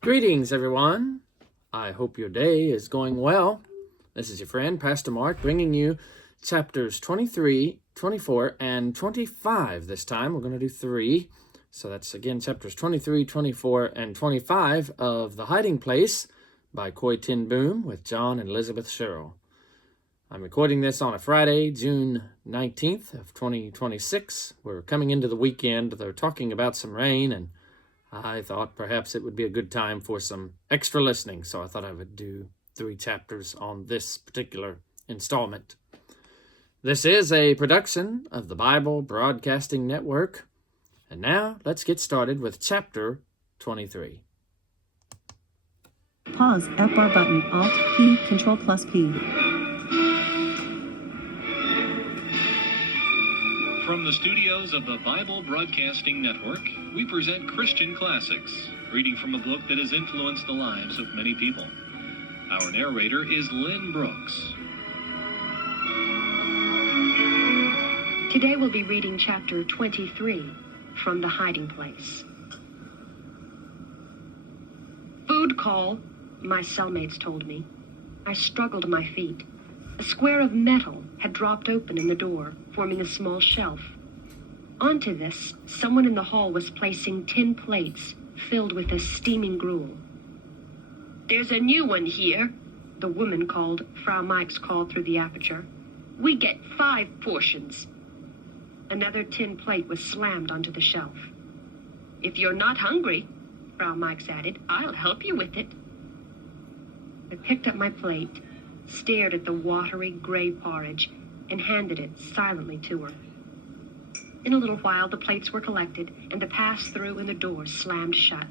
Greetings, everyone. I hope your day is going well. This is your friend, Pastor Mark, bringing you chapters 23, 24, and 25 this time. We're going to do 3. So that's, again, chapters 23, 24, and 25 of The Hiding Place by Corrie ten Boom with John and Elizabeth Sherrill. I'm recording this on a Friday, June 19th of 2026. We're coming into the weekend. They're talking about some rain, and I thought perhaps it would be a good time for some extra listening, so I thought I would do 3 chapters on this particular installment. This is a production of the Bible Broadcasting Network, and now let's get started with chapter 23. Pause, F-bar button, Alt-P, Control+P. From the studios of the Bible Broadcasting Network, we present Christian Classics, reading from a book that has influenced the lives of many people. Our narrator is Lynn Brooks. Today we'll be reading chapter 23 from The Hiding Place. Food call, my cellmates told me. I struggled to my feet. A square of metal had dropped open in the door, forming a small shelf. Onto this, someone in the hall was placing tin plates filled with a steaming gruel. "There's a new one here," the woman called. Frau Meix called through the aperture. "We get 5 portions. Another tin plate was slammed onto the shelf. "If you're not hungry," Frau Meix added, "I'll help you with it." I picked up my plate, stared at the watery gray porridge, and handed it silently to her. In a little while, the plates were collected, and the pass-through and the door slammed shut.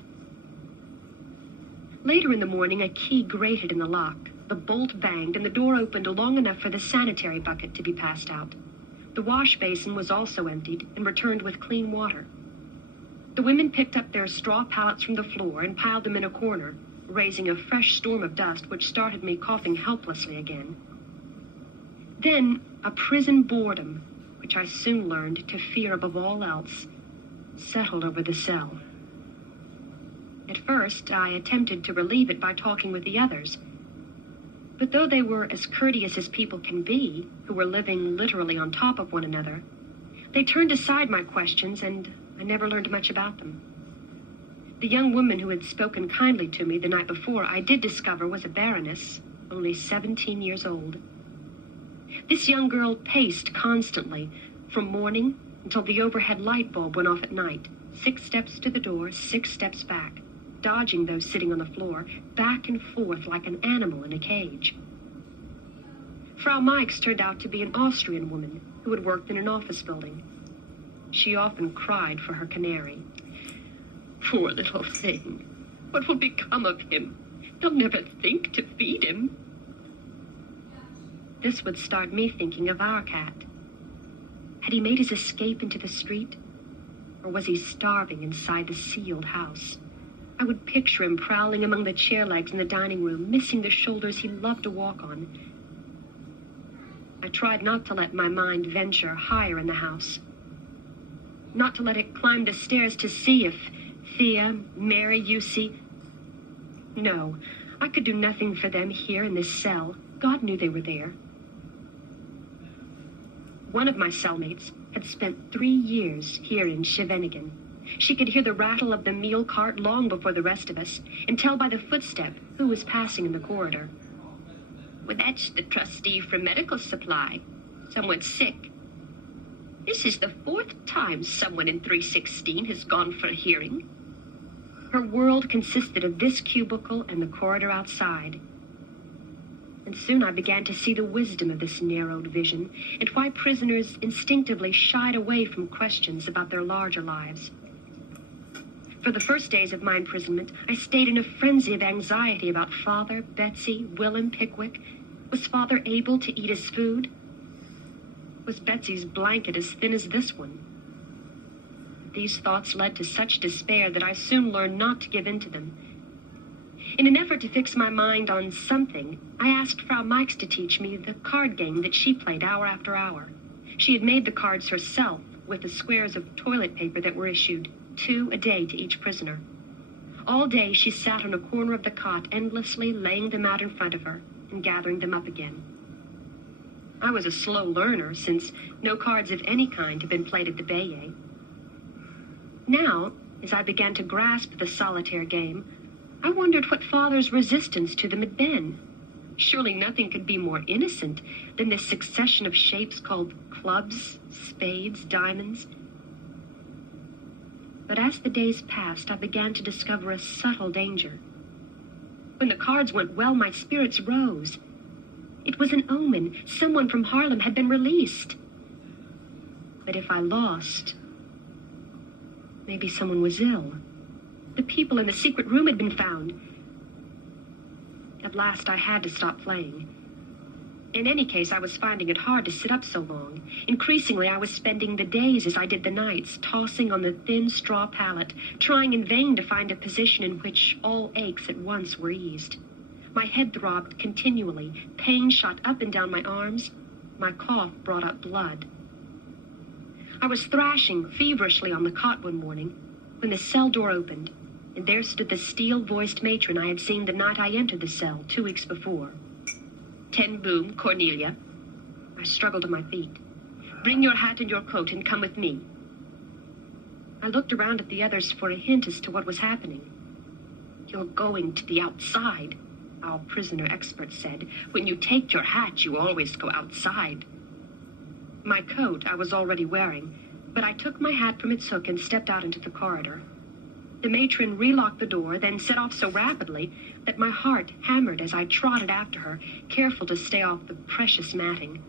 Later in the morning, a key grated in the lock. The bolt banged, and the door opened long enough for the sanitary bucket to be passed out. The wash basin was also emptied and returned with clean water. The women picked up their straw pallets from the floor and piled them in a corner, raising a fresh storm of dust which started me coughing helplessly again. Then a prison boredom, which I soon learned to fear above all else, settled over the cell. At first, I attempted to relieve it by talking with the others. But though they were as courteous as people can be, who were living literally on top of one another, they turned aside my questions, and I never learned much about them. The young woman who had spoken kindly to me the night before, I did discover was a baroness, only 17 years old. This young girl paced constantly, from morning until the overhead light bulb went off at night. 6 steps to the door, 6 steps back, dodging those sitting on the floor, back and forth like an animal in a cage. Frau Meix turned out to be an Austrian woman who had worked in an office building. She often cried for her canary. "Poor little thing. What will become of him? They'll never think to feed him." This would start me thinking of our cat. Had he made his escape into the street? Or was he starving inside the sealed house? I would picture him prowling among the chair legs in the dining room, missing the shoulders he loved to walk on. I tried not to let my mind venture higher in the house. Not to let it climb the stairs to see if Thea, Mary, Yusi... No, I could do nothing for them here in this cell. God knew they were there. One of my cellmates had spent 3 years here in Scheveningen. She could hear the rattle of the meal cart long before the rest of us, and tell by the footstep who was passing in the corridor. "Well, that's the trustee from medical supply. Someone's sick. This is the 4th time someone in 316 has gone for a hearing." Her world consisted of this cubicle and the corridor outside. And soon I began to see the wisdom of this narrowed vision, and why prisoners instinctively shied away from questions about their larger lives. For the first days of my imprisonment, I stayed in a frenzy of anxiety about Father, Betsy, Willem, Pickwick. Was Father able to eat his food? Was Betsy's blanket as thin as this one? These thoughts led to such despair that I soon learned not to give in to them. In an effort to fix my mind on something, I asked Frau Meix to teach me the card game that she played hour after hour. She had made the cards herself with the squares of toilet paper that were issued, 2 a day to each prisoner. All day she sat on a corner of the cot, endlessly laying them out in front of her and gathering them up again. I was a slow learner, since no cards of any kind had been played at the Bayet. Now, as I began to grasp the solitaire game, I wondered what Father's resistance to them had been. Surely nothing could be more innocent than this succession of shapes called clubs, spades, diamonds. But as the days passed, I began to discover a subtle danger. When the cards went well, my spirits rose. It was an omen. Someone from Harlem had been released. But if I lost, maybe someone was ill. The people in the secret room had been found. At last, I had to stop playing. In any case, I was finding it hard to sit up so long. Increasingly, I was spending the days as I did the nights, tossing on the thin straw pallet, trying in vain to find a position in which all aches at once were eased. My head throbbed continually. Pain shot up and down my arms. My cough brought up blood. I was thrashing feverishly on the cot one morning when the cell door opened, and there stood the steel-voiced matron I had seen the night I entered the cell 2 weeks before. Ten Boom, Cornelia. I struggled to my feet. Bring your hat and your coat and come with me. I looked around at the others for a hint as to what was happening. You're going to the outside, our prisoner expert said. When you take your hat, you always go outside. My coat I was already wearing, but I took my hat from its hook and stepped out into the corridor. The matron relocked the door, then set off so rapidly that my heart hammered as I trotted after her, careful to stay off the precious matting.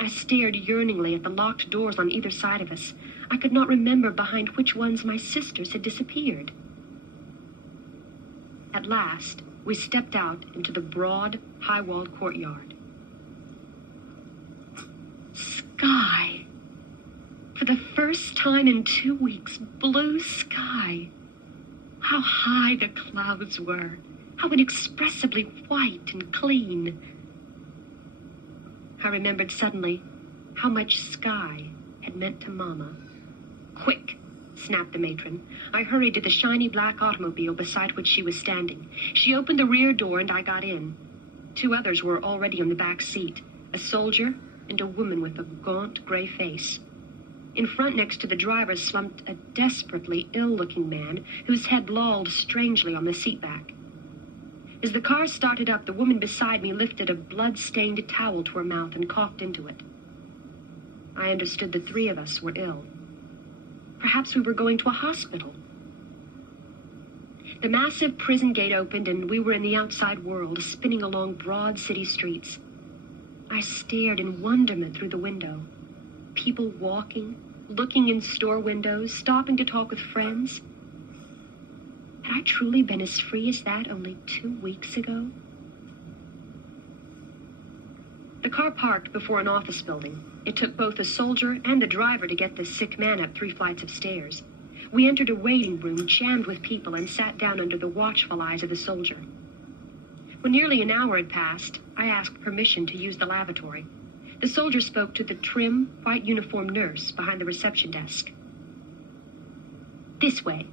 I stared yearningly at the locked doors on either side of us. I could not remember behind which ones my sisters had disappeared. At last, we stepped out into the broad, high-walled courtyard. Sky! For the first time in 2 weeks, blue sky. How high the clouds were, how inexpressibly white and clean. I remembered suddenly how much sky had meant to Mama. Quick, snapped the matron. I hurried to the shiny black automobile beside which she was standing. She opened the rear door and I got in. 2 others were already on the back seat, a soldier and a woman with a gaunt gray face. In front, next to the driver, slumped a desperately ill-looking man whose head lolled strangely on the seat back. As the car started up, the woman beside me lifted a blood-stained towel to her mouth and coughed into it. I understood the 3 of us were ill. Perhaps we were going to a hospital. The massive prison gate opened and we were in the outside world, spinning along broad city streets. I stared in wonderment through the window. People walking, looking in store windows, stopping to talk with friends. Had I truly been as free as that only 2 weeks ago? The car parked before an office building. It took both the soldier and the driver to get the sick man up 3 flights of stairs. We entered a waiting room jammed with people and sat down under the watchful eyes of the soldier. When nearly an hour had passed, I asked permission to use the lavatory. The soldier spoke to the trim, white-uniformed nurse behind the reception desk. "This way,"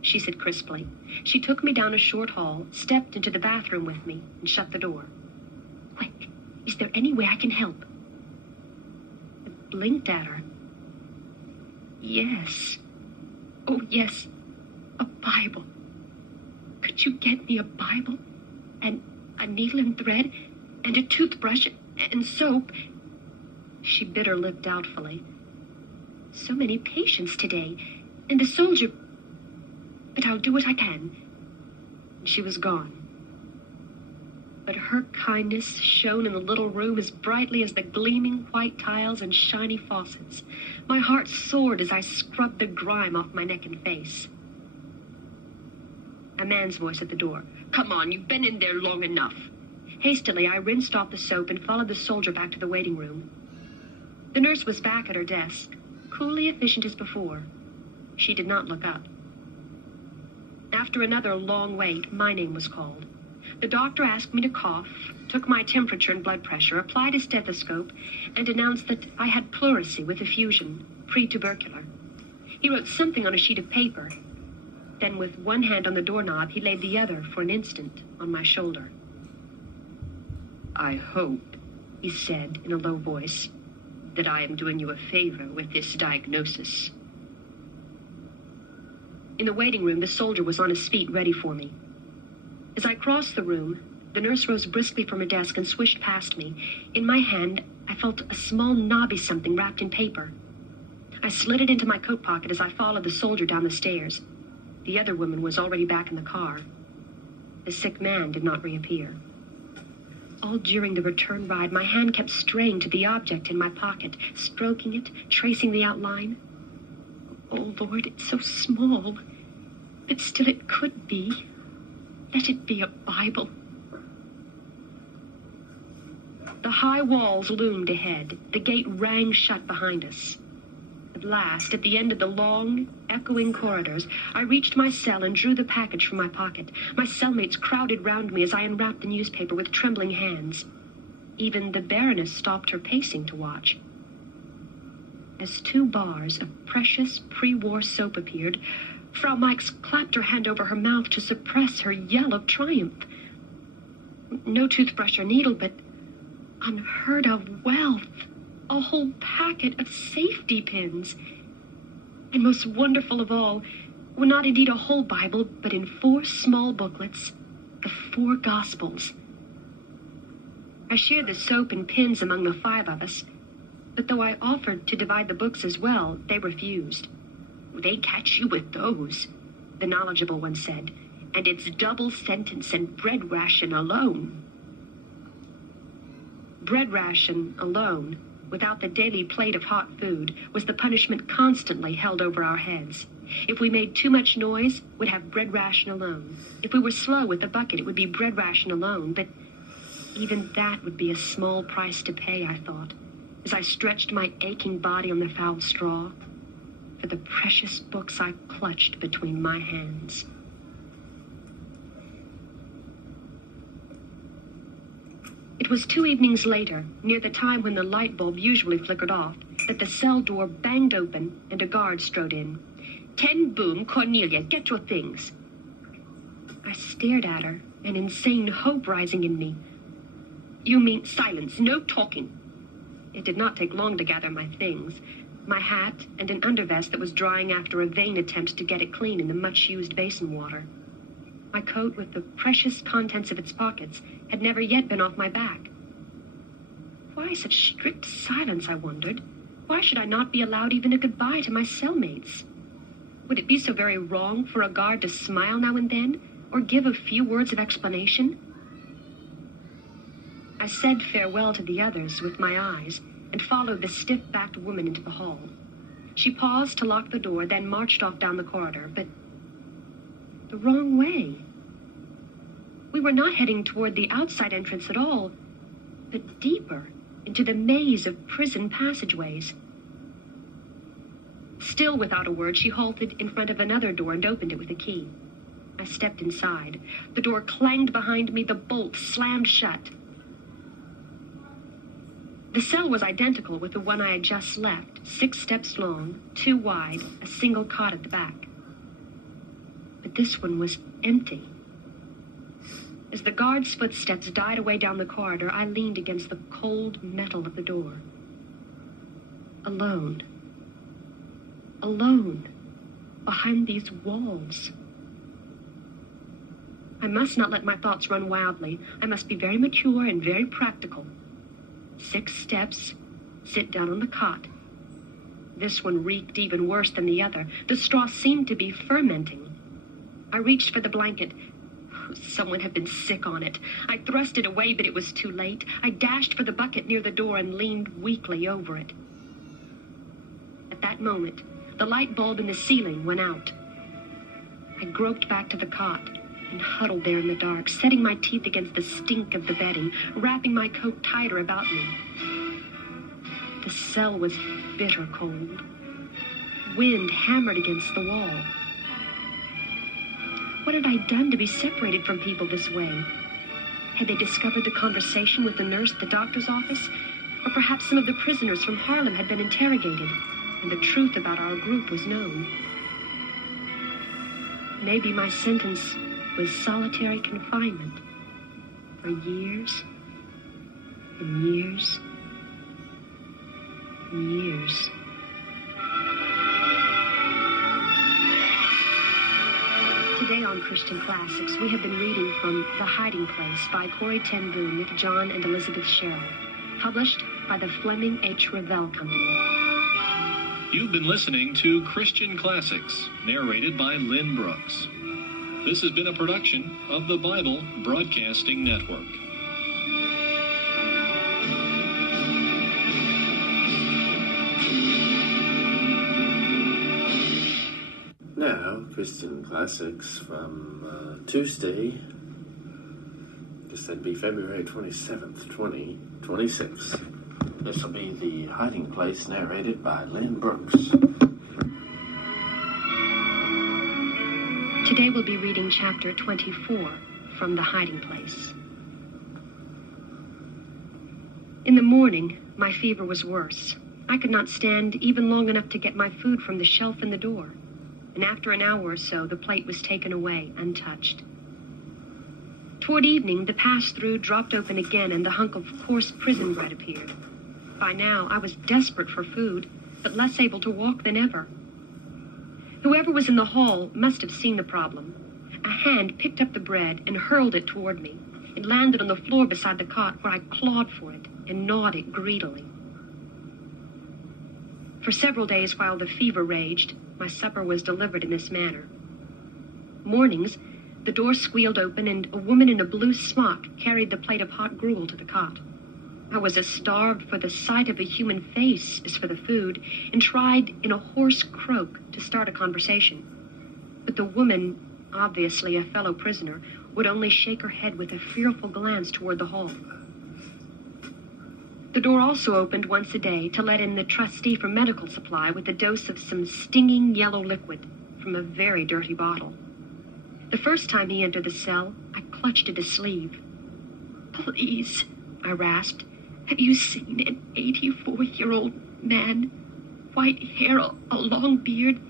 she said crisply. She took me down a short hall, stepped into the bathroom with me, and shut the door. "Quick, is there any way I can help?" I blinked at her. "Yes. Oh, yes. A Bible. Could you get me a Bible? And a needle and thread? And a toothbrush? And soap?" She bit her lip doubtfully. "So many patients today. And the soldier... But I'll do what I can." And she was gone. But her kindness shone in the little room as brightly as the gleaming white tiles and shiny faucets. My heart soared as I scrubbed the grime off my neck and face. A man's voice at the door. "Come on, you've been in there long enough." Hastily, I rinsed off the soap and followed the soldier back to the waiting room. The nurse was back at her desk, coolly efficient as before. She did not look up. After another long wait, my name was called. The doctor asked me to cough, took my temperature and blood pressure, applied a stethoscope, and announced that I had pleurisy with effusion, pre-tubercular. He wrote something on a sheet of paper. Then with one hand on the doorknob, he laid the other for an instant on my shoulder. "I hope," he said in a low voice, "that I am doing you a favor with this diagnosis." In the waiting room, the soldier was on his feet, ready for me. As I crossed the room, the nurse rose briskly from her desk and swished past me. In my hand, I felt a small knobby something wrapped in paper. I slid it into my coat pocket as I followed the soldier down the stairs. The other woman was already back in the car. The sick man did not reappear. All during the return ride, my hand kept straying to the object in my pocket, stroking it, tracing the outline. Oh, Lord, it's so small, but still it could be. Let it be a Bible. The high walls loomed ahead. The gate rang shut behind us. At last, at the end of the long, echoing corridors, I reached my cell and drew the package from my pocket. My cellmates crowded round me as I unwrapped the newspaper with trembling hands. Even the Baroness stopped her pacing to watch. As 2 bars of precious pre-war soap appeared, Frau Mikes clapped her hand over her mouth to suppress her yell of triumph. No toothbrush or needle, but unheard of wealth. A whole packet of safety pins. And most wonderful of all, well, not indeed a whole Bible, but in 4 small booklets, the 4 Gospels. I shared the soap and pins among the 5 of us, but though I offered to divide the books as well, they refused. "They catch you with those," the knowledgeable one said, "and it's double sentence and bread ration alone." Bread ration alone, without the daily plate of hot food, was the punishment constantly held over our heads. If we made too much noise, we'd have bread ration alone. If we were slow with the bucket, it would be bread ration alone, but even that would be a small price to pay, I thought, as I stretched my aching body on the foul straw for the precious books I clutched between my hands. It was 2 evenings later, near the time when the light bulb usually flickered off, that the cell door banged open and a guard strode in. "10 boom, Cornelia, get your things." I stared at her, an insane hope rising in me. "You mean silence, no talking." It did not take long to gather my things. My hat and an undervest that was drying after a vain attempt to get it clean in the much-used basin water. My coat, with the precious contents of its pockets, had never yet been off my back. Why such strict silence, I wondered? Why should I not be allowed even a goodbye to my cellmates? Would it be so very wrong for a guard to smile now and then, or give a few words of explanation? I said farewell to the others with my eyes and followed the stiff-backed woman into the hall. She paused to lock the door, then marched off down the corridor, but the wrong way. We were not heading toward the outside entrance at all, but deeper into the maze of prison passageways. Still without a word, she halted in front of another door and opened it with a key. I stepped inside. The door clanged behind me, the bolt slammed shut. The cell was identical with the one I had just left, 6 steps long, 2 wide, a single cot at the back. But this one was empty. As the guard's footsteps died away down the corridor, I leaned against the cold metal of the door. Alone. Alone. Behind these walls. I must not let my thoughts run wildly. I must be very mature and very practical. 6 steps, sit down on the cot. This one reeked even worse than the other. The straw seemed to be fermenting. I reached for the blanket. Someone had been sick on it. I thrust it away, but it was too late. I dashed for the bucket near the door and leaned weakly over it. At that moment, the light bulb in the ceiling went out. I groped back to the cot and huddled there in the dark, setting my teeth against the stink of the bedding, wrapping my coat tighter about me. The cell was bitter cold. Wind hammered against the wall. What had I done to be separated from people this way? Had they discovered the conversation with the nurse at the doctor's office? Or perhaps some of the prisoners from Harlem had been interrogated, and the truth about our group was known. Maybe my sentence was solitary confinement for years and years and years. Today on Christian Classics, we have been reading from The Hiding Place by Corrie ten Boom with John and Elizabeth Sherrill, published by the Fleming H. Revell Company. You've been listening to Christian Classics, narrated by Lynn Brooks. This has been a production of the Bible Broadcasting Network. Now, Christian Classics from Tuesday, guess that'd be February 27th, 2026. This will be The Hiding Place, narrated by Lynn Brooks. Today we'll be reading chapter 24 from The Hiding Place. In the morning, my fever was worse. I could not stand even long enough to get my food from the shelf in the door. And after an hour or so, the plate was taken away, untouched. Toward evening, the pass-through dropped open again, and the hunk of coarse prison bread appeared. By now, I was desperate for food, but less able to walk than ever. Whoever was in the hall must have seen the problem. A hand picked up the bread and hurled it toward me. It landed on the floor beside the cot, where I clawed for it and gnawed it greedily. For several days while the fever raged, my supper was delivered in this manner. Mornings, the door squealed open and a woman in a blue smock carried the plate of hot gruel to the cot. I was as starved for the sight of a human face as for the food, and tried in a hoarse croak to start a conversation. But the woman, obviously a fellow prisoner, would only shake her head with a fearful glance toward the hall. The door also opened once a day to let in the trustee for medical supply with a dose of some stinging yellow liquid from a very dirty bottle. The first time he entered the cell, I clutched at his sleeve. "Please," I rasped, "have you seen an 84-year-old man? White hair, a long beard?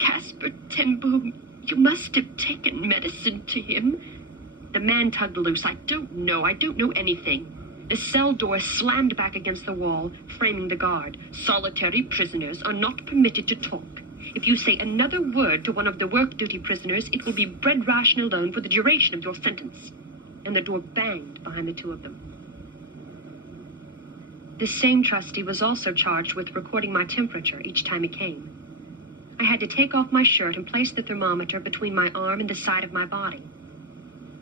Casper ten Boom, you must have taken medicine to him." The man tugged loose. I don't know anything." The cell door slammed back against the wall, framing the guard. "Solitary prisoners are not permitted to talk. If you say another word to one of the work-duty prisoners, it will be bread ration alone for the duration of your sentence." And the door banged behind the two of them. This same trustee was also charged with recording my temperature each time he came. I had to take off my shirt and place the thermometer between my arm and the side of my body.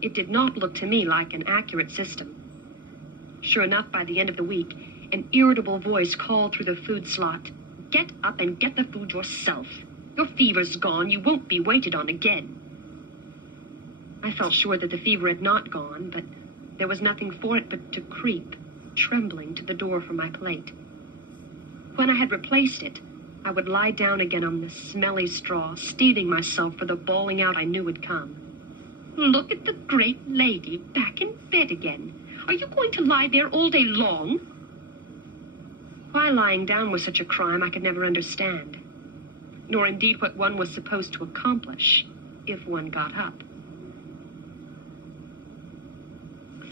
It did not look to me like an accurate system. Sure enough, by the end of the week, an irritable voice called through the food slot, "Get up and get the food yourself. Your fever's gone. You won't be waited on again." I felt sure that the fever had not gone, but there was nothing for it but to creep, trembling, to the door for my plate. When I had replaced it, I would lie down again on the smelly straw, steeling myself for the bawling out I knew would come. "Look at the great lady back in bed again. Are you going to lie there all day long?" Why lying down was such a crime I could never understand, nor indeed what one was supposed to accomplish if one got up.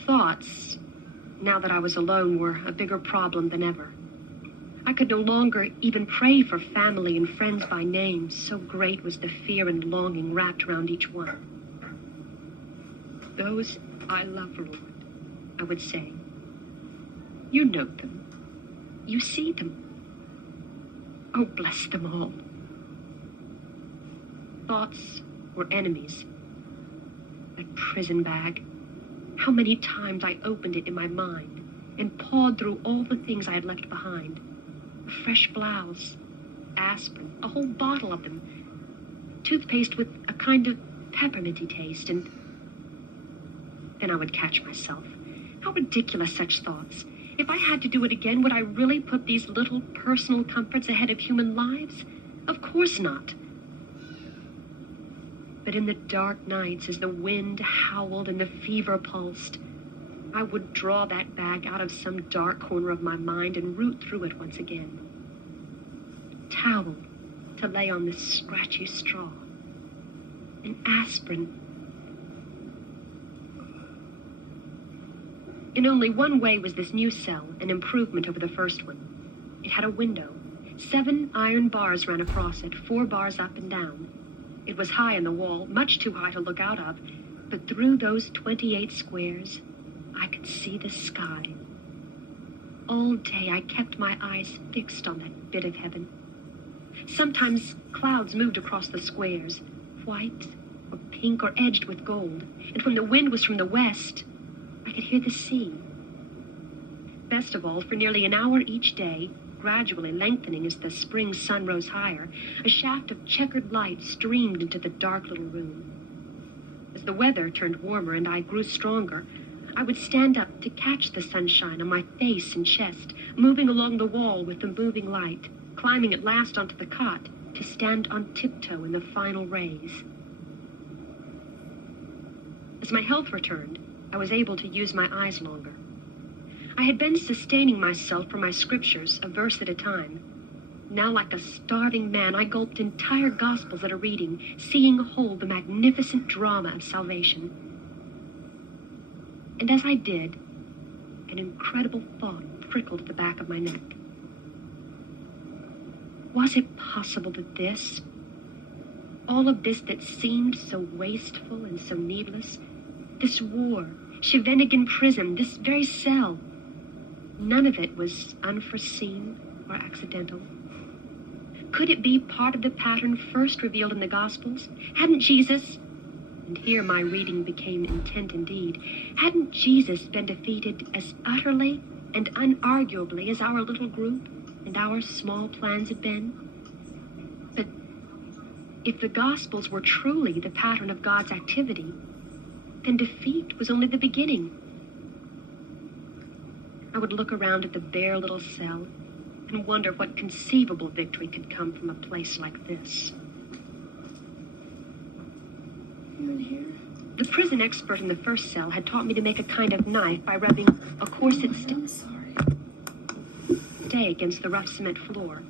Thoughts, now that I was alone, were a bigger problem than ever. I could no longer even pray for family and friends by name, so great was the fear and longing wrapped around each one. "Those I love, Lord," I would say. "You know them. You see them. Oh, bless them all." Thoughts were enemies. That prison bag. How many times I opened it in my mind and pawed through all the things I had left behind. A fresh blouse, aspirin, a whole bottle of them, toothpaste with a kind of pepperminty taste, and then I would catch myself. How ridiculous such thoughts. If I had to do it again, would I really put these little personal comforts ahead of human lives? Of course not. But in the dark nights, as the wind howled and the fever pulsed, I would draw that bag out of some dark corner of my mind and root through it once again. Towel to lay on the scratchy straw. an aspirin. In only one way was this new cell an improvement over the first one. It had a window. 7 iron bars ran across it, 4 bars up and down. It was high in the wall, much too high to look out of, but through those 28 squares, I could see the sky. All day I kept my eyes fixed on that bit of heaven. Sometimes clouds moved across the squares, white or pink or edged with gold, and when the wind was from the west, I could hear the sea. Best of all, for nearly an hour each day, gradually lengthening as the spring sun rose higher, a shaft of checkered light streamed into the dark little room. As the weather turned warmer and I grew stronger, I would stand up to catch the sunshine on my face and chest, moving along the wall with the moving light, climbing at last onto the cot to stand on tiptoe in the final rays. As my health returned, I was able to use my eyes longer. I had been sustaining myself from my scriptures, a verse at a time. Now, like a starving man, I gulped entire gospels at a reading, seeing whole the magnificent drama of salvation. And as I did, an incredible thought prickled at the back of my neck. Was it possible that this, all of this that seemed so wasteful and so needless, this war, Scheveningen prison, this very cell, none of it was unforeseen or accidental? Could it be part of the pattern first revealed in the Gospels? Hadn't Jesus, and here my reading became intent indeed, hadn't Jesus been defeated as utterly and unarguably as our little group and our small plans had been? But if the Gospels were truly the pattern of God's activity, then defeat was only the beginning. I would look around at the bare little cell and wonder what conceivable victory could come from a place like this. You in here? The prison expert in the first cell had taught me to make a kind of knife by rubbing a corset I'm sorry. stay against the rough cement floor.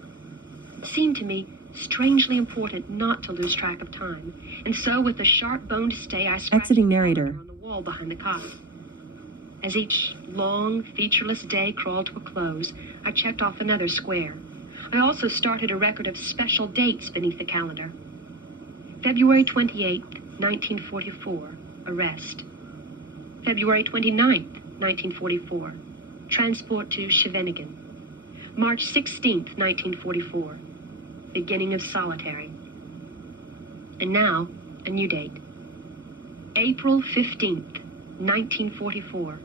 It seemed to me strangely important not to lose track of time, and so with the sharp-boned stay I scratched Exiting the narrator. calendar on the wall behind the cot. As each long, featureless day crawled to a close, I checked off another square. I also started a record of special dates beneath the calendar. February 28th, 1944, arrest. February 29th, 1944, transport to Scheveningen. March 16th, 1944, beginning of solitary. And now, a new date. April 15th, 1944,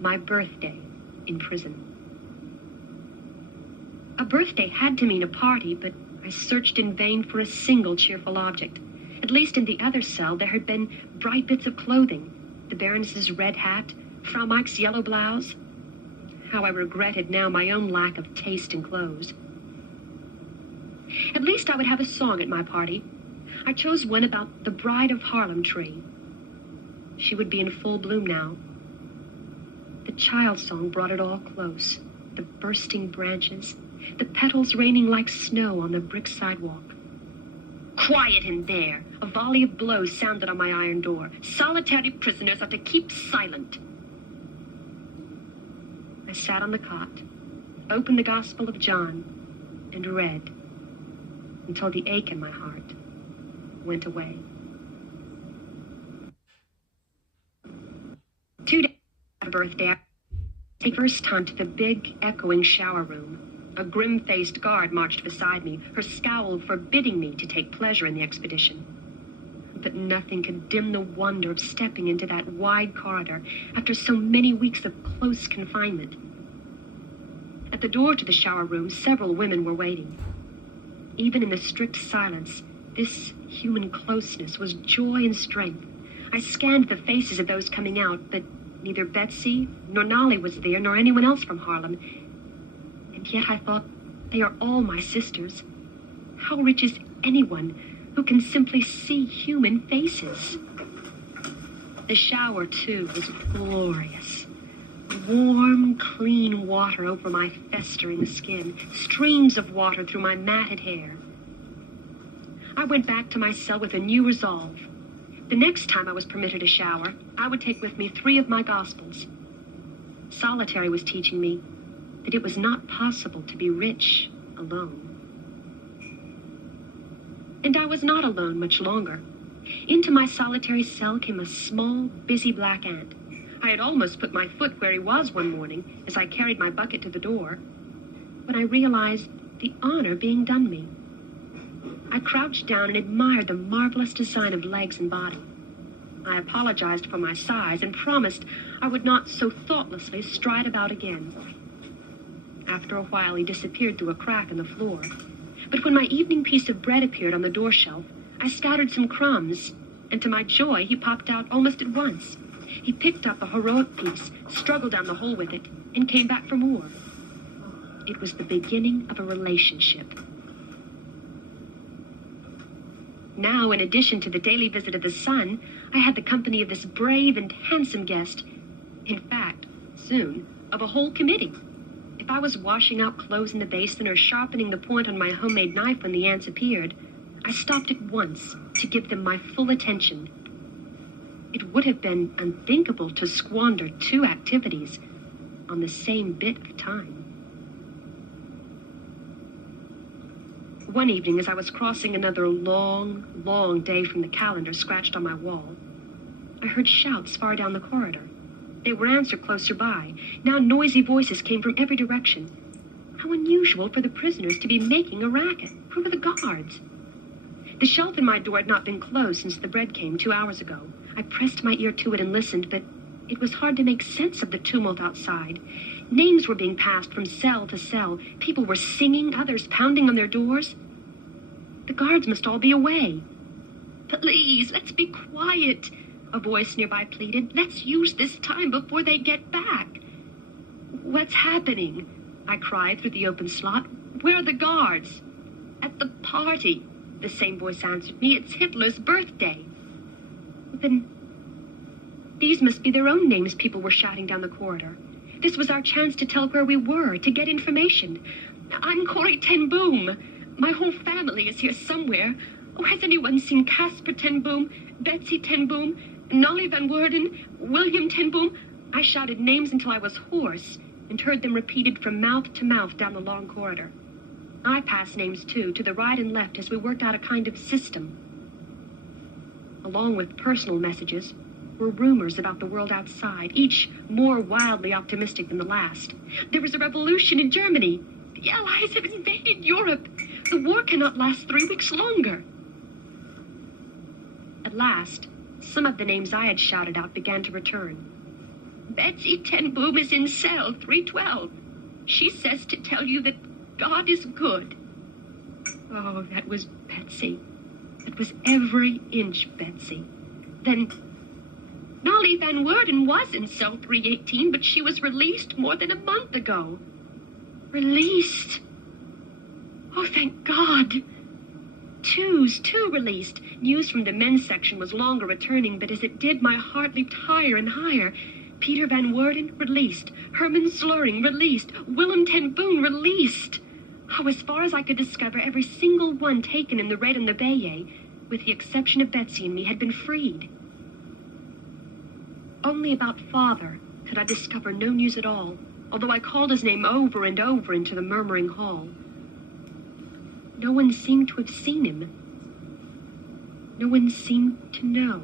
my birthday in prison. A birthday had to mean a party, but I searched in vain for a single cheerful object. At least in the other cell, there had been bright bits of clothing. The Baroness's red hat, Frau Mike's yellow blouse. How I regretted now my own lack of taste in clothes. At least I would have a song at my party. I chose one about the Bride of Harlem tree. She would be in full bloom now. The child song brought it all close. The bursting branches, the petals raining like snow on the brick sidewalk. Quiet in there! A volley of blows sounded on my iron door. Solitary prisoners are to keep silent. I sat on the cot, opened the Gospel of John, and read until the ache in my heart went away. 2 days after my birthday, I take first time to the big, echoing shower room. A grim-faced guard marched beside me, her scowl forbidding me to take pleasure in the expedition. But nothing could dim the wonder of stepping into that wide corridor after so many weeks of close confinement. At the door to the shower room, several women were waiting. Even in the strict silence, this human closeness was joy and strength. I scanned the faces of those coming out, but neither Betsy nor Nolly was there, nor anyone else from Harlem. And yet I thought, they are all my sisters. How rich is anyone who can simply see human faces? The shower, too, was glorious. Warm, clean water over my festering skin, streams of water through my matted hair. I went back to my cell with a new resolve. The next time I was permitted a shower, I would take with me 3 of my Gospels. Solitary was teaching me that it was not possible to be rich alone. And I was not alone much longer. Into my solitary cell came a small, busy black ant. I had almost put my foot where he was one morning as I carried my bucket to the door, when I realized the honor being done me. I crouched down and admired the marvelous design of legs and body. I apologized for my size and promised I would not so thoughtlessly stride about again. After a while, he disappeared through a crack in the floor. But when my evening piece of bread appeared on the door shelf, I scattered some crumbs, and to my joy, he popped out almost at once. He picked up a heroic piece, struggled down the hole with it, and came back for more. It was the beginning of a relationship. Now, in addition to the daily visit of the sun, I had the company of this brave and handsome guest. In fact, soon, of a whole committee. If I was washing out clothes in the basin or sharpening the point on my homemade knife when the ants appeared, I stopped at once to give them my full attention. It would have been unthinkable to squander 2 activities on the same bit of time. One evening, as I was crossing another long, long day from the calendar scratched on my wall, I heard shouts far down the corridor. They were answered closer by. Now noisy voices came from every direction. How unusual for the prisoners to be making a racket. Who were the guards? The shelf in my door had not been closed since the bread came 2 hours ago. I pressed my ear to it and listened, but it was hard to make sense of the tumult outside. Names were being passed from cell to cell. People were singing, others pounding on their doors. The guards must all be away. Please, let's be quiet, a voice nearby pleaded. Let's use this time before they get back. What's happening? I cried through the open slot. Where are the guards? At the party, the same voice answered me. It's Hitler's birthday. Then these must be their own names, people were shouting down the corridor. This was our chance to tell where we were, to get information. I'm Corrie ten Boom. My whole family is here somewhere. Oh, has anyone seen Casper ten Boom, Betsy ten Boom, Nolly Van Woerden, William ten Boom? I shouted names until I was hoarse and heard them repeated from mouth to mouth down the long corridor. I passed names, too, to the right and left as we worked out a kind of system. Along with personal messages were rumors about the world outside, each more wildly optimistic than the last. There was a revolution in Germany. The Allies have invaded Europe. The war cannot last 3 weeks longer. At last, some of the names I had shouted out began to return. Betsy ten Boom is in cell 312. She says to tell you that God is good. Oh, that was Betsy. That was every inch Betsy. Then Nolly Van Woerden was in cell 318, but she was released more than a month ago. Released? Oh, thank God. Two released. News from the men's section was longer returning, but as it did, my heart leaped higher and higher. Peter Van Woerden, released. Herman Slurring, released. Willem ten Boom, released. Oh, as far as I could discover, every single one taken in the Red and the Bayet, with the exception of Betsy and me, had been freed. Only about Father could I discover no news at all, although I called his name over and over into the murmuring hall. No one seemed to have seen him. No one seemed to know.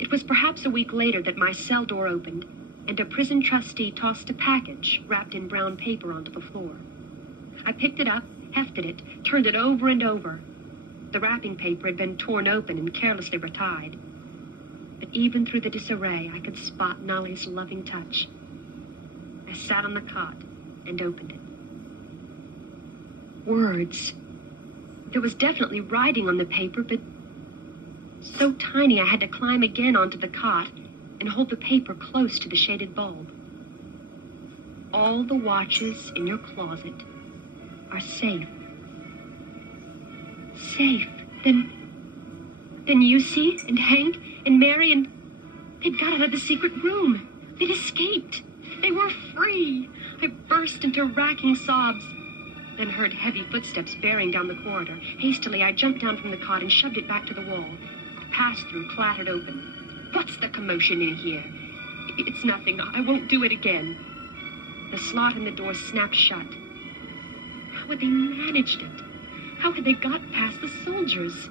It was perhaps a week later that my cell door opened, and a prison trustee tossed a package wrapped in brown paper onto the floor. I picked it up, hefted it, turned it over and over. The wrapping paper had been torn open and carelessly retied. But even through the disarray, I could spot Nolly's loving touch. I sat on the cot and opened it. Words. There was definitely writing on the paper, but so tiny I had to climb again onto the cot and hold the paper close to the shaded bulb. All the watches in your closet are safe. Safe. Then Lucy and Hank and Mary and they'd got out of the secret room. They'd escaped. They were free. I burst into racking sobs, then heard heavy footsteps bearing down the corridor. Hastily, I jumped down from the cot and shoved it back to the wall. The pass-through clattered open. What's the commotion in here? It's nothing. I won't do it again. The slot in the door snapped shut. How had they managed it? How had they got past the soldiers?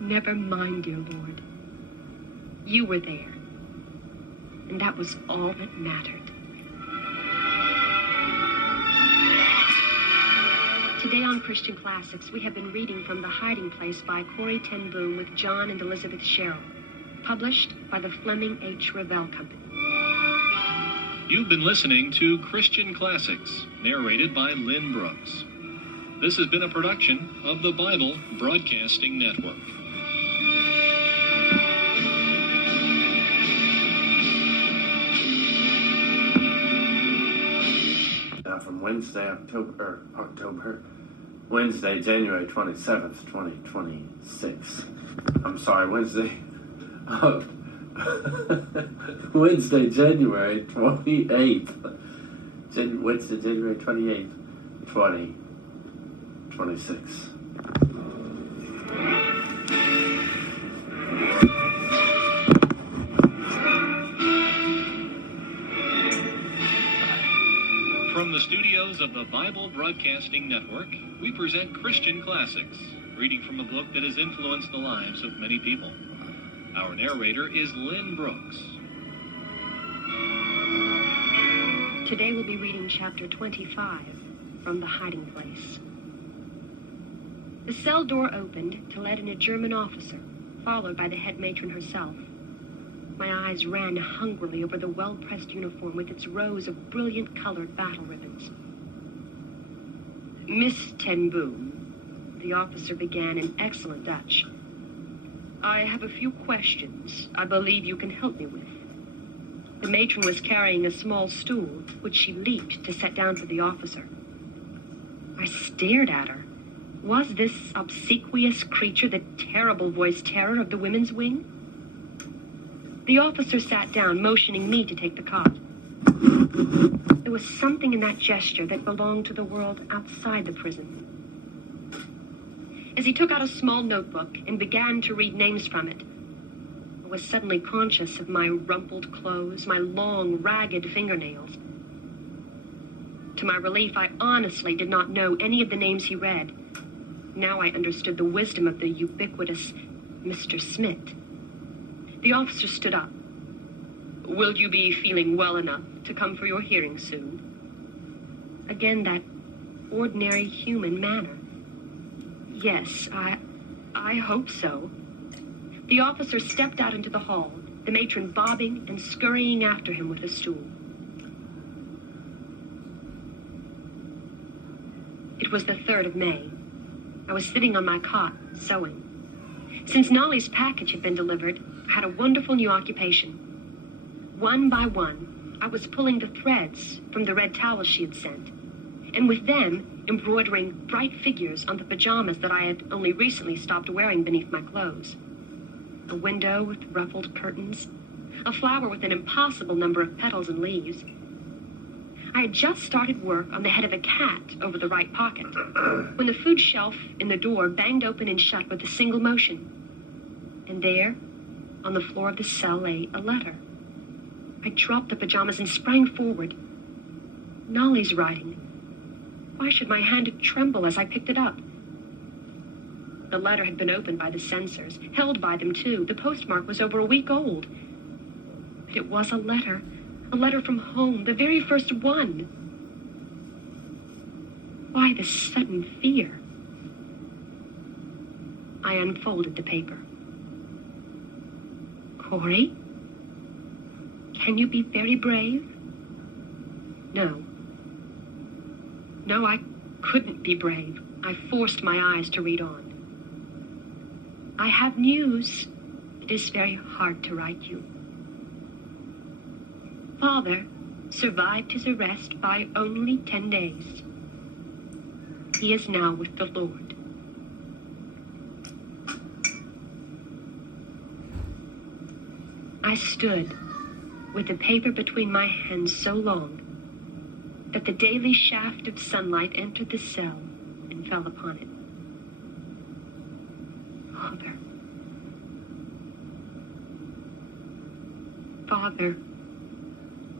Never mind, dear Lord. You were there. And that was all that mattered. Today on Christian Classics, we have been reading from The Hiding Place by Corrie ten Boom with John and Elizabeth Sherrill, published by the Fleming H. Revell Company. You've been listening to Christian Classics, narrated by Lynn Brooks. This has been a production of the Bible Broadcasting Network. Now from Wednesday, January 27th, 2026. I'm sorry, Wednesday, January 28th. Wednesday, January 28th, 2026. From the studios of the Bible Broadcasting Network, we present Christian Classics, reading from a book that has influenced the lives of many people. Our narrator is Lynn Brooks. Today we'll be reading chapter 25 from The Hiding Place. The cell door opened to let in a German officer, followed by the head matron herself. My eyes ran hungrily over the well-pressed uniform with its rows of brilliant-colored battle ribbons. Miss ten Boom, the officer began in excellent Dutch. I have a few questions I believe you can help me with. The matron was carrying a small stool, which she leaped to set down for the officer. I stared at her. Was this obsequious creature the terrible-voiced terror of the women's wing? The officer sat down, motioning me to take the cot. There was something in that gesture that belonged to the world outside the prison. As he took out a small notebook and began to read names from it, I was suddenly conscious of my rumpled clothes, my long, ragged fingernails. To my relief, I honestly did not know any of the names he read. Now I understood the wisdom of the ubiquitous Mr. Smith. The officer stood up. Will you be feeling well enough to come for your hearing soon? Again, that ordinary human manner. Yes, I hope so. The officer stepped out into the hall, the matron bobbing and scurrying after him with a stool. It was the 3rd of May. I was sitting on my cot, sewing. Since Nolly's package had been delivered, I had a wonderful new occupation. One by one, I was pulling the threads from the red towels she had sent, and with them, embroidering bright figures on the pajamas that I had only recently stopped wearing beneath my clothes. A window with ruffled curtains, a flower with an impossible number of petals and leaves. I had just started work on the head of a cat over the right pocket, when the food shelf in the door banged open and shut with a single motion. And there, on the floor of the cell, lay a letter. I dropped the pajamas and sprang forward. Nolly's writing. Why should my hand tremble as I picked it up? The letter had been opened by the censors, held by them too. The postmark was over a week old. But it was a letter from home, the very first one. Why this sudden fear? I unfolded the paper. Corrie? Can you be very brave? No. No, I couldn't be brave. I forced my eyes to read on. I have news. It is very hard to write you. Father survived his arrest by only 10 days. He is now with the Lord. I stood with the paper between my hands so long that the daily shaft of sunlight entered the cell and fell upon it. Father. Father.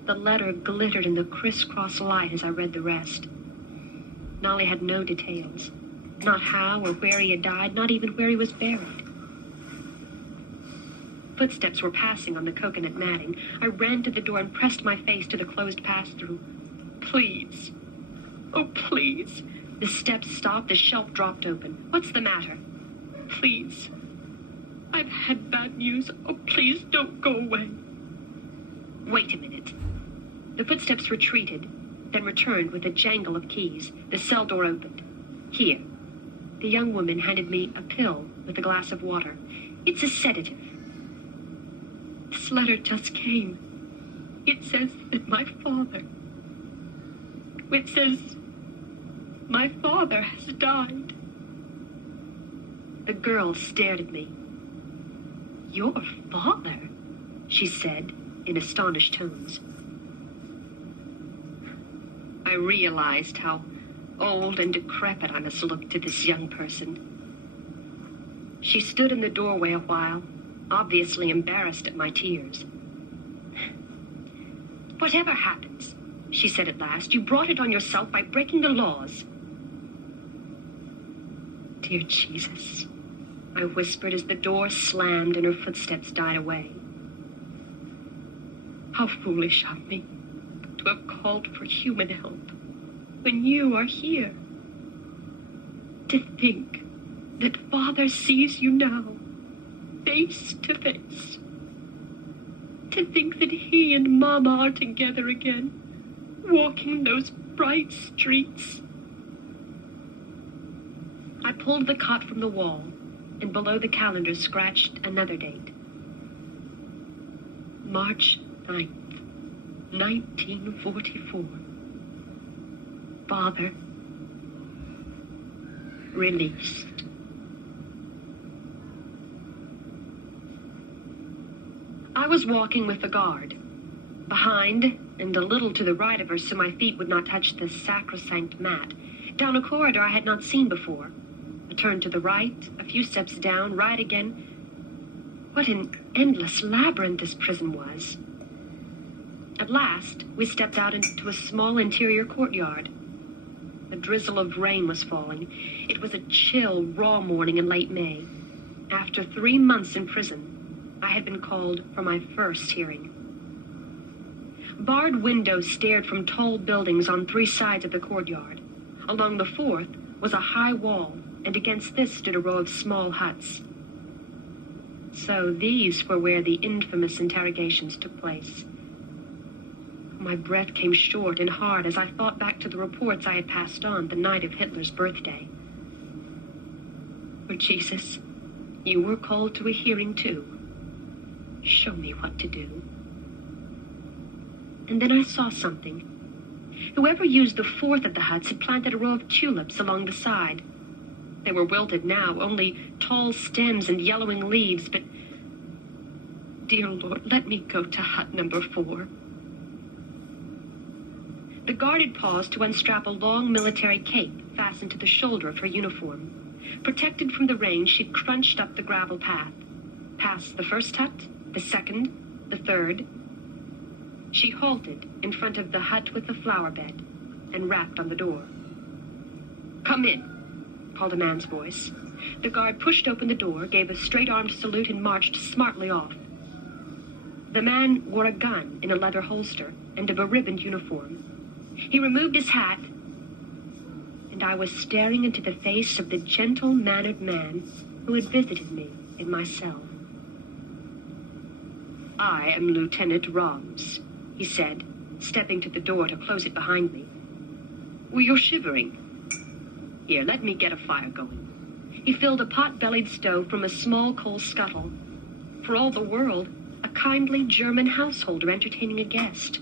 The letter glittered in the crisscross light as I read the rest. Nolly had no details. Not how or where he had died, not even where he was buried. Footsteps were passing on the coconut matting. I ran to the door and pressed my face to the closed pass-through. Please. Oh, please. The steps stopped, the shelf dropped open. What's the matter? Please. I've had bad news. Oh, please don't go away. Wait a minute. The footsteps retreated, then returned with a jangle of keys. The cell door opened. Here. The young woman handed me a pill with a glass of water. It's a sedative. This letter just came. It says that my father... It says my father has died. The girl stared at me. Your father? She said in astonished tones. I realized how old and decrepit I must look to this young person. She stood in the doorway a while, obviously embarrassed at my tears. Whatever happens, she said at last, you brought it on yourself by breaking the laws. Dear Jesus, I whispered as the door slammed and her footsteps died away. How foolish of me to have called for human help when you are here. To think that Father sees you now, face to face. To think that he and Mama are together again, walking those bright streets. I pulled the cot from the wall, and below the calendar scratched another date. March 9th, 1944. Father released. I was walking with the guard, behind and a little to the right of her so my feet would not touch the sacrosanct mat, down a corridor I had not seen before. A turn to the right, a few steps down, right again. What an endless labyrinth this prison was. At last, we stepped out into a small interior courtyard. A drizzle of rain was falling. It was a chill, raw morning in late May. After 3 months in prison, I had been called for my first hearing. Barred windows stared from tall buildings on 3 sides of the courtyard. Along the 4th was a high wall, and against this stood a row of small huts. So these were where the infamous interrogations took place. My breath came short and hard as I thought back to the reports I had passed on the night of Hitler's birthday. Lord Jesus, you were called to a hearing too. Show me what to do. And then I saw something. Whoever used the 4th of the huts had planted a row of tulips along the side. They were wilted now, only tall stems and yellowing leaves, but... Dear Lord, let me go to hut number 4. The guard had paused to unstrap a long military cape fastened to the shoulder of her uniform. Protected from the rain, she'd crunched up the gravel path. Past the first hut, the second, the third. She halted in front of the hut with the flower bed and rapped on the door. Come in, called a man's voice. The guard pushed open the door, gave a straight-armed salute, and marched smartly off. The man wore a gun in a leather holster and a beribboned uniform. He removed his hat, and I was staring into the face of the gentle-mannered man who had visited me in my cell. I am Lieutenant Roms, he said, stepping to the door to close it behind me. Well, you're shivering. Here, let me get a fire going. He filled a pot-bellied stove from a small coal scuttle. For all the world, a kindly German householder entertaining a guest.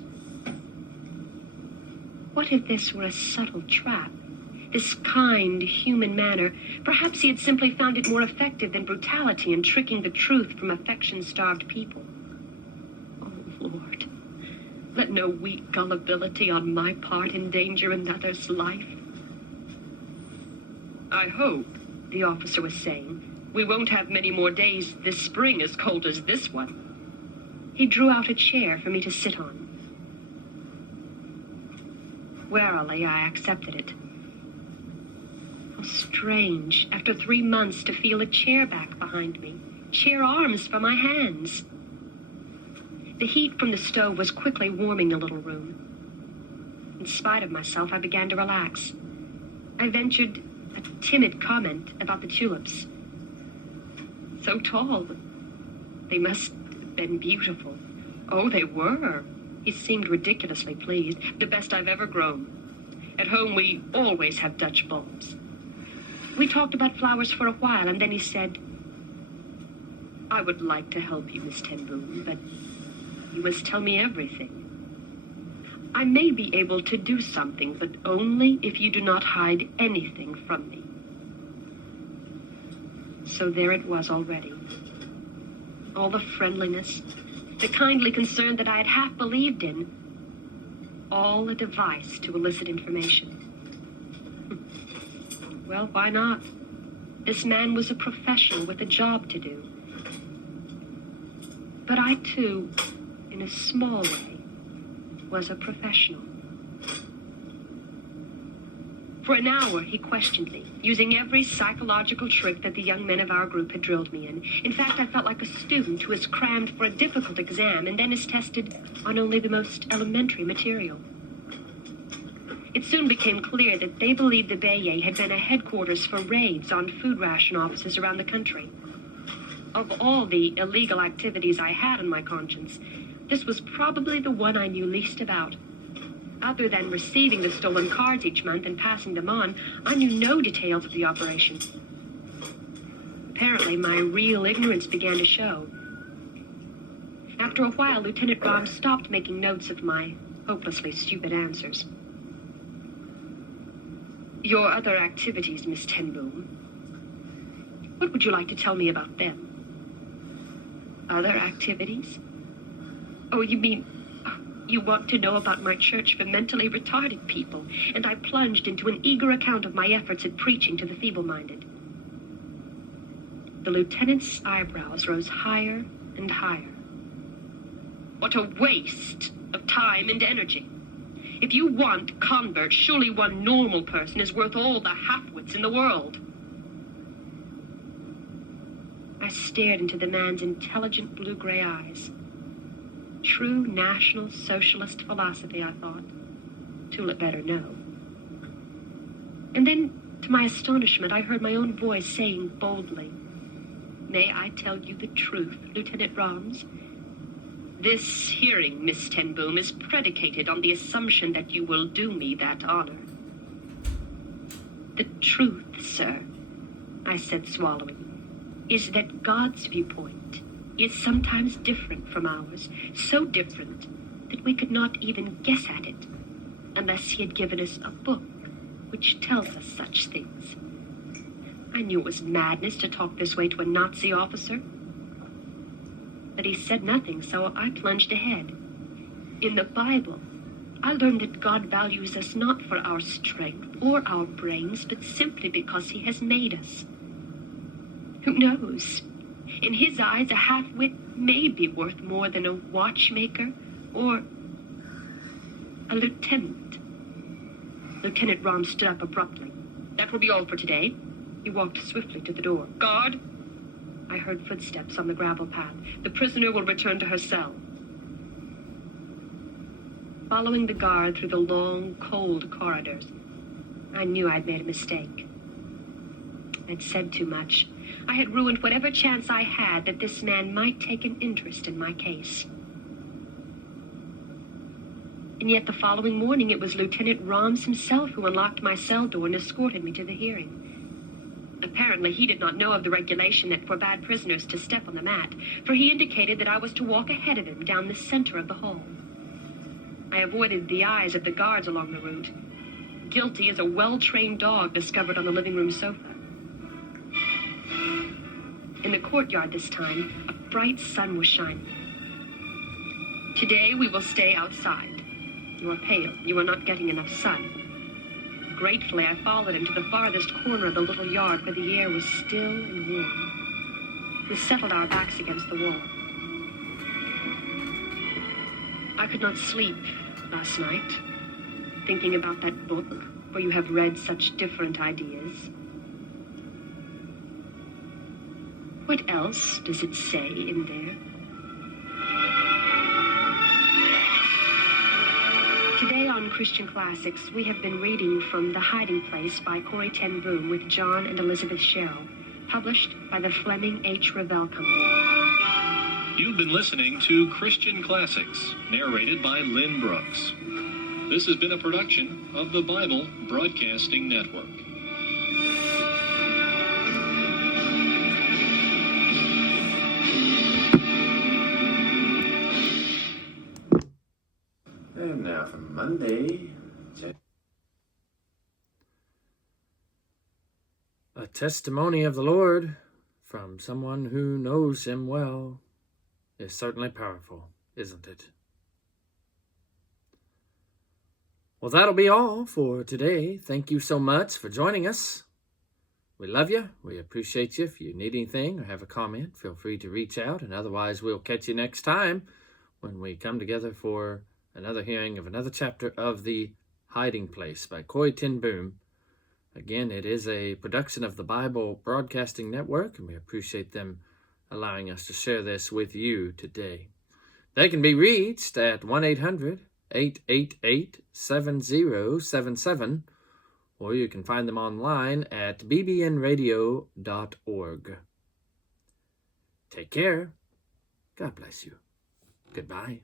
What if this were a subtle trap? This kind, human manner. Perhaps he had simply found it more effective than brutality in tricking the truth from affection-starved people. Oh, Lord, let no weak gullibility on my part endanger another's life? I hope, the officer was saying, we won't have many more days this spring as cold as this one. He drew out a chair for me to sit on. Warily, I accepted it. How strange, after 3 months, to feel a chair back behind me, chair arms for my hands. The heat from the stove was quickly warming the little room. In spite of myself, I began to relax. I ventured a timid comment about the tulips. So tall. They must have been beautiful. Oh, they were. He seemed ridiculously pleased. The best I've ever grown. At home, we always have Dutch bulbs. We talked about flowers for a while, and then he said, I would like to help you, Miss Ten Boom, but you must tell me everything. I may be able to do something, but only if you do not hide anything from me. So there it was already. All the friendliness, the kindly concern that I had half believed in, all a device to elicit information. Well, why not? This man was a professional with a job to do. But I, too, in a small way, was a professional. For an hour, he questioned me, using every psychological trick that the young men of our group had drilled me in. In fact, I felt like a student who is crammed for a difficult exam and then is tested on only the most elementary material. It soon became clear that they believed the Bayet had been a headquarters for raids on food ration offices around the country. Of all the illegal activities I had on my conscience, this was probably the one I knew least about. Other than receiving the stolen cards each month and passing them on, I knew no details of the operation. Apparently, my real ignorance began to show. After a while, Lieutenant Rom stopped making notes of my hopelessly stupid answers. Your other activities, Miss Ten Boom. What would you like to tell me about them? Other activities? Oh, you mean you want to know about my church for mentally retarded people? And I plunged into an eager account of my efforts at preaching to the feeble-minded. The lieutenant's eyebrows rose higher and higher. What a waste of time and energy. If you want converts, surely one normal person is worth all the half-wits in the world. I stared into the man's intelligent blue-gray eyes. True National Socialist philosophy, I thought. Tulip better know. And then, to my astonishment, I heard my own voice saying boldly, May I tell you the truth, Lieutenant Roms? This hearing, Miss Ten Boom, is predicated on the assumption that you will do me that honor. The truth, sir, I said, swallowing, is that God's viewpoint is sometimes different from ours, so different that we could not even guess at it unless he had given us a book which tells us such things. I knew it was madness to talk this way to a Nazi officer. But he said nothing, so I plunged ahead. In the Bible, I learned that God values us not for our strength or our brains, but simply because he has made us. Who knows? In his eyes, a half-wit may be worth more than a watchmaker or a lieutenant. Lieutenant Rom stood up abruptly. That will be all for today. He walked swiftly to the door. Guard! I heard footsteps on the gravel path. The prisoner will return to her cell. Following the guard through the long, cold corridors, I knew I'd made a mistake. I'd said too much. I had ruined whatever chance I had that this man might take an interest in my case. And yet the following morning it was Lieutenant Roms himself who unlocked my cell door and escorted me to the hearing. Apparently, he did not know of the regulation that forbade prisoners to step on the mat, for he indicated that I was to walk ahead of him down the center of the hall. I avoided the eyes of the guards along the route, guilty as a well-trained dog discovered on the living room sofa. In the courtyard this time, a bright sun was shining. Today we will stay outside. You are pale. You are not getting enough sun. Gratefully, I followed him to the farthest corner of the little yard where the air was still and warm. We settled our backs against the wall. I could not sleep last night, thinking about that book where you have read such different ideas. What else does it say in there? Today on Christian Classics, we have been reading from The Hiding Place by Corrie ten Boom with John and Elizabeth Sherrill, published by the Fleming H. Revell Company. You've been listening to Christian Classics, narrated by Lynn Brooks. This has been a production of the Bible Broadcasting Network. And now for Monday. A testimony of the Lord from someone who knows him well is certainly powerful, isn't it? Well, that'll be all for today. Thank you so much for joining us. We love you. We appreciate you. If you need anything or have a comment, feel free to reach out. And otherwise, we'll catch you next time when we come together for another hearing of another chapter of The Hiding Place by Corrie ten Boom. Again, it is a production of the Bible Broadcasting Network, and we appreciate them allowing us to share this with you today. They can be reached at 1-800-888-7077, or you can find them online at bbnradio.org. Take care. God bless you. Goodbye.